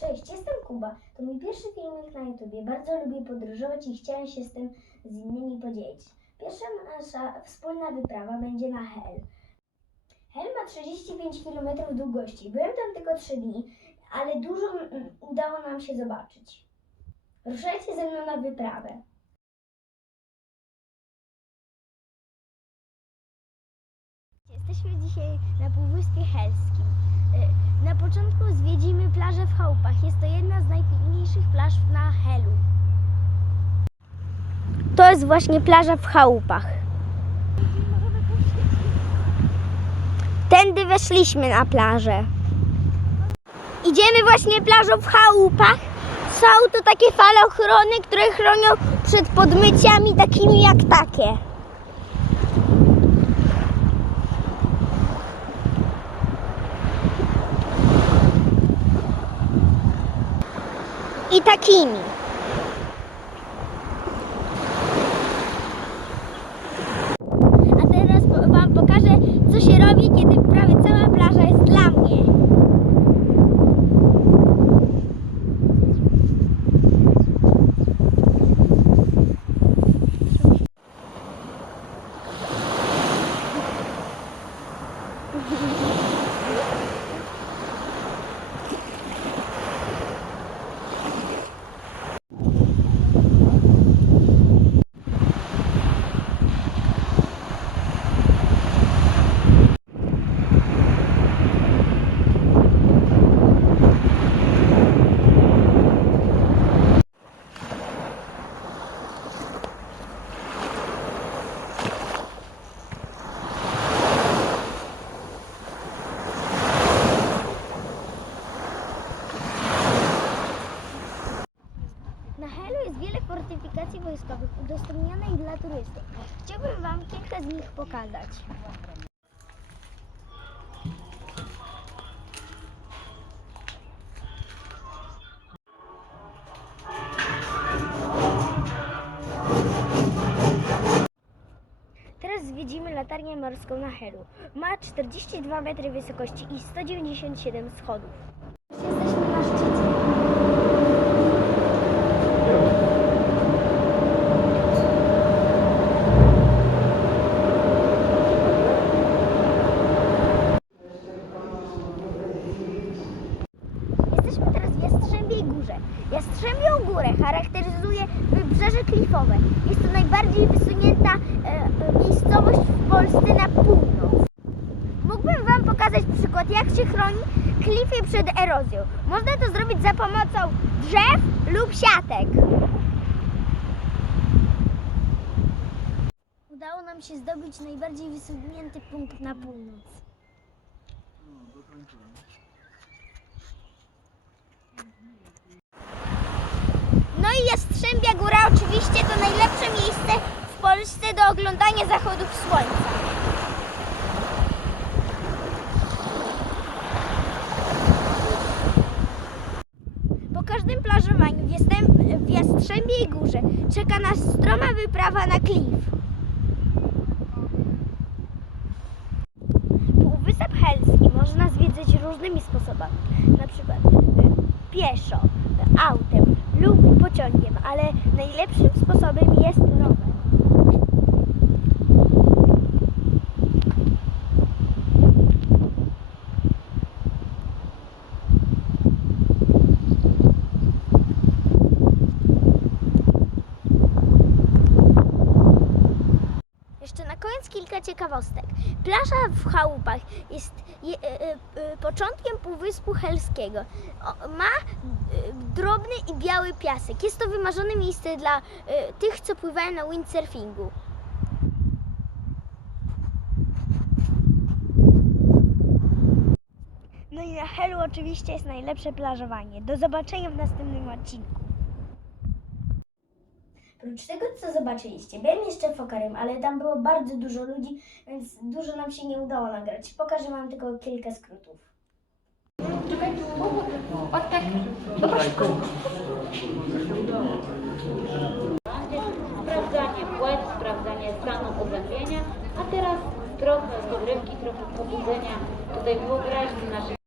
Cześć, jestem Kuba. To mój pierwszy filmik na YouTubie. Bardzo lubię podróżować i chciałem się z tym z innymi podzielić. Pierwsza nasza wspólna wyprawa będzie na Hel. Hel ma 35 km długości. Byłem tam tylko 3 dni, ale dużo udało nam się zobaczyć. Ruszajcie ze mną na wyprawę. Jesteśmy dzisiaj na Półwyspie Helskim. Y, Na początku zwiedzimy plażę w Jest to jedna z najpiękniejszych plaż na Helu. To jest właśnie plaża w Chałupach. Tędy weszliśmy na plażę. Idziemy właśnie plażą w Chałupach. Są to takie falochrony, które chronią przed podmyciami takimi jak takie. I takimi. A teraz Wam pokażę, co się robi, kiedy prawie cała plaża jest dla mnie. Na Helu jest wiele fortyfikacji wojskowych udostępnionych dla turystów. Chciałbym Wam kilka z nich pokazać. Teraz zwiedzimy latarnię morską na Helu. Ma 42 metry wysokości i 197 schodów. Jesteśmy na szczycie. Jesteśmy teraz w Jastrzębiej Górze. Jastrzębią Górę charakteryzuje Jest to najbardziej wysunięta e, miejscowość w Polsce na północ. Mógłbym Wam pokazać przykład, jak się chroni klify przed erozją. Można to zrobić za pomocą drzew lub siatek. Udało nam się zdobyć najbardziej wysunięty punkt na północ. No oczywiście to najlepsze miejsce w Polsce do oglądania zachodów słońca. Po każdym plażowaniu w, jestem w Jastrzębiej Górze czeka nas stroma wyprawa na klif. Półwysep Helski można zwiedzać różnymi sposobami, na przykład e, pieszo, e, autem lub pociągiem, najlepszym sposobem jest rower. Jeszcze na koniec kilka ciekawostek. Plaża w Chałupach jest je, e, e, początkiem Półwyspu Helskiego. O, ma biały piasek. Jest to wymarzone miejsce dla e, tych, co pływają na windsurfingu. No i na Helu oczywiście jest najlepsze plażowanie. Do zobaczenia w następnym odcinku. Oprócz tego, co zobaczyliście, byłem jeszcze w Okarym, ale tam było bardzo dużo ludzi, więc dużo nam się nie udało nagrać. Pokażę Wam tylko kilka skrótów. Sprawdzanie płet, sprawdzanie stanu uzębienia, a teraz trochę rozrywki, trochę pobudzenia tutaj wyobraźni naszych